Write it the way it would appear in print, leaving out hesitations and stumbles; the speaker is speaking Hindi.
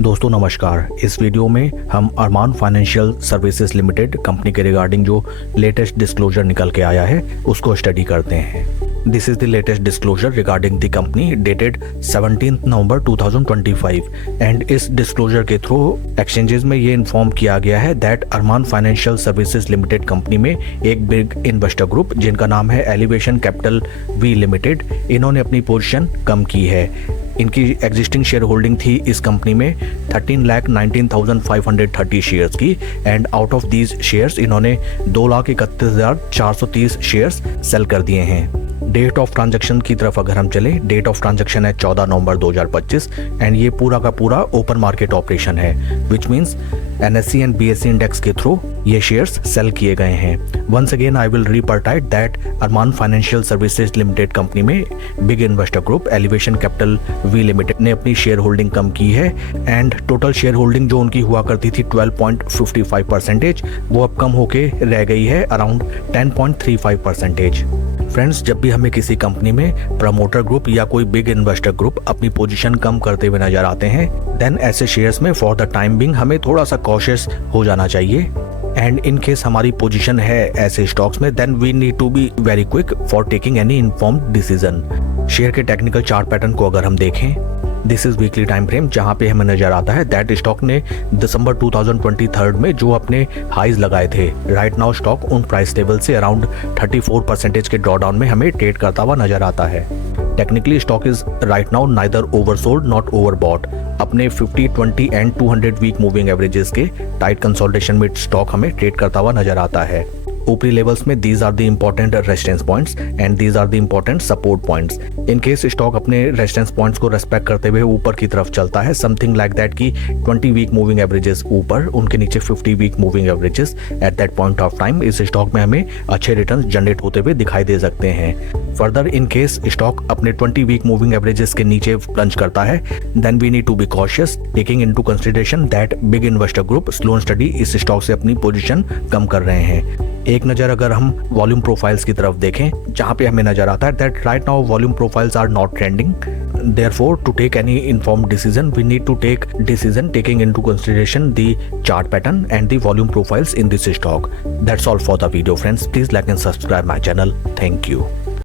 दोस्तों नमस्कार। इस वीडियो में हम Arman financial services limited company के रिगार्डिंग जो लेटेस्ट डिस्क्लोजर निकल के आया है उसको स्टडी करते हैं। This is the latest disclosure regarding the company dated 17 November 2025 and इस डिस्क्लोजर के थ्रू एक्सचेंजेस में ये इन्फॉर्म किया गया है that Arman financial services limited company में एक बिग इन्वेस्टर ग्रुप जिनका नाम है एलिवेशन कैपिटल वी लिमिटेड, इन्होंने अपनी पोजीशन कम की है। इनकी एग्जिस्टिंग शेयर होल्डिंग थी इस कंपनी में 13,19,530 शेयर्स की and out of these shares इन्होंने 2,31,430 शेयर्स सेल कर दिए हैं। डेट ऑफ ट्रांजैक्शन की तरफ अगर हम चले, डेट ऑफ ट्रांजैक्शन है 14 नवंबर 2025 एंड ये पूरा का पूरा ओपन मार्केट ऑपरेशन है which means NSE and BSE index के थ्रू ये शेयर्स सेल किए गए हैं। Once again I will reiterate that Arman financial services limited company में big investor group elevation capital V limited ने अपनी शेयर होल्डिंग कम की है एंड टोटल शेयर होल्डिंग जो उनकी हुआ करती थी 12.55%, वो अब कम होके रह गई है अराउंड 10.35%। फ्रेंड्स, जब भी हमें किसी कंपनी में प्रमोटर ग्रुप या कोई बिग इन्वेस्टर ग्रुप अपनी पोजीशन कम करते हुए नजर आते हैं देन ऐसे शेयर्स में फॉर द टाइम बिंग हमें थोड़ा सा कॉशियस हो जाना चाहिए एंड इन केस हमारी पोजीशन है ऐसे स्टॉक्स में then we need to be very quick for taking any informed decision. Share के टेक्निकल चार्ट पैटर्न को अगर हम देखें, this is weekly time frame जहां पे हमें नजर आता है दैट स्टॉक ने दिसंबर 2023 में जो अपने हाईज लगाए थे, राइट नाउ स्टॉक उन प्राइस लेवल से अराउंड 34% के ड्रॉडाउन में हमें ट्रेड करता हुआ नजर आता है। Technically stock is right now neither oversold not overbought. अपने 50, 20 एंड 200 वीक मूविंग एवरेजेस के टाइट कंसोलिडेशन में स्टॉक हमें ट्रेड करता हुआ नजर आता है। ऊपरी लेवल्स में these are the important resistance points and these are the important support points. In case stock अपने रेजिस्टेंस पॉइंट्स को रेस्पेक्ट करते हुए ऊपर की तरफ चलता है, समथिंग लाइक दैट कि 20 वीक मूविंग एवरेजेस ऊपर, उनके नीचे 50 week moving averages, at that point of time इस स्टॉक में हमें अच्छे रिटर्न्स जनरेट होते हुए दिखाई दे सकते हैं। फर्दर इन केस स्टॉक अपने 20 वीक मूविंग एवरेजेस के नीचे प्लंज करता है then we need to be cautious taking into consideration that big investor group slow and study इस स्टॉक से अपनी पोजीशन कम कर रहे हैं। एक नज़र अगर हम वॉल्यूम प्रोफाइल्स की तरफ देखें जहां पे हमें नजर आता है that right now volume profiles are not trending, therefore to take any informed decision we need to take decision taking into consideration the chart pattern and the volume profiles in this stock. That's all for the video friends. Please like and subscribe my channel. Thank you.